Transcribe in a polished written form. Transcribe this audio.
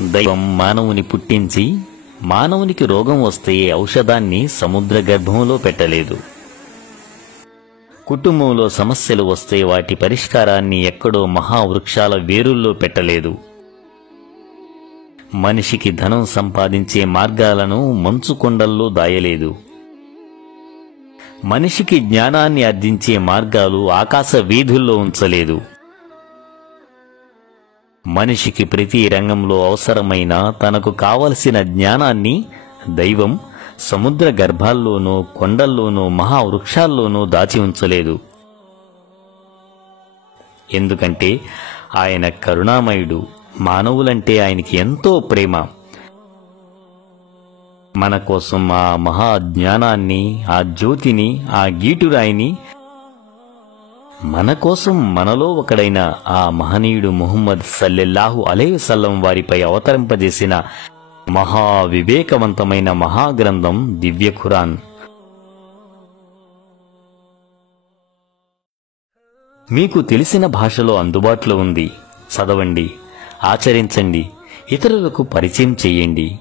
దైవం మానవుని పుట్టించి మానవునికి రోగం వస్తే ఔషధాన్ని సముద్ర గర్భంలో పెట్టలేదు. కుటుంబంలో సమస్యలు వస్తే వాటి పరిష్కారాన్ని ఎక్కడో మహావృక్షాల వేరుల్లో పెట్టలేదు. మనిషికి ధనం సంపాదించే మార్గాలను మంచు కొండల్లో దాయలేదు. మనిషికి జ్ఞానాన్ని అర్థించే మార్గాలు ఆకాశ వీధుల్లో ఉంచలేదు. మనిషికి ప్రతి రంగంలో అవసరమైన తనకు కావలసిన జ్ఞానాన్ని దైవం సముద్ర గర్భాల్లోనూ కొండల్లోనూ మహావృక్షాల్లోనూ దాచి ఉంచలేదు. ఎందుకంటే ఆయన కరుణామయుడు. మానవులంటే ఆయనకి ఎంతో ప్రేమ. మన కోసం ఆ మహా జ్ఞానాన్ని, ఆ జ్యోతిని, ఆ గీటురాయిని మన కోసం మనలో ఒకడైన ఆ మహనీయుడు ముహమ్మద్ సల్లెల్లాహు అలైహి వసల్లం వారిపై అవతరింపజేసిన మహా వివేకవంతమైన మహాగ్రంథం దివ్య ఖురాన్. మీకు తెలిసిన భాషలో అందుబాటులో ఉంది. చదవండి, ఆచరించండి, ఇతరులకు పరిచయం చేయండి.